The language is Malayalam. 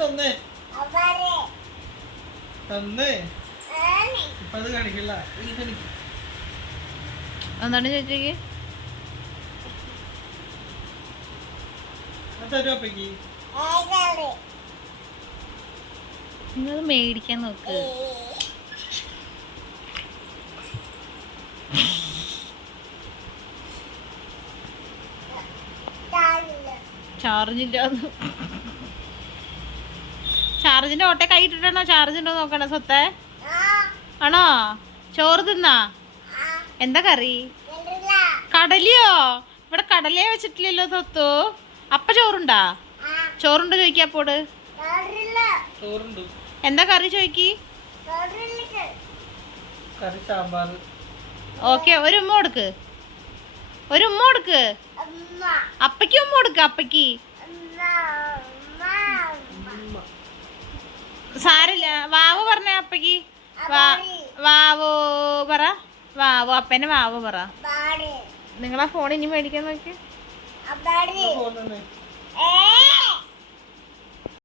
തന്നേ തന്നേ ഇപ്പൊ അത് കാണിക്കില്ല. എന്താണ് ചോദിച്ചേക്ക്? തരുവപ്പയ്ക്ക് നിങ്ങൾ മേടിക്കാൻ നോക്ക്. ചാർജില്ലാന്ന്. ചാർജിന്റെ ഓട്ടെ കൈ ഇട്ടിട്ടാണോ ചാർജ് ഉണ്ടോ നോക്കണേ സ്വത്തെ? ആണോ? ചോറ് തിന്നാ? എന്താ കറി? കടലയോ? ഇവിടെ കടലയെ വെച്ചിട്ടില്ലല്ലോ സ്വത്തു. അപ്പ ചോറുണ്ടാ? ചോറുണ്ടോ ചോദിക്കപ്പോട്? എന്താ കറി ചോദിക്കി? ഓക്കെ, ഒരു ഉമ്മ കൊടുക്ക്. ഒരു ഉമ്മ കൊടുക്ക്. അപ്പയ്ക്ക് ഉമ്മ കൊടുക്ക്. അപ്പയ്ക്ക് സാരില്ല. വാവു പറഞ്ഞ അപ്പയ്ക്ക്. വാവോ പറ. വാവോ അപ്പനെ വാവോ പറ. നിങ്ങളാ ഫോൺ ഇനി മേടിക്കാൻ നോക്കി.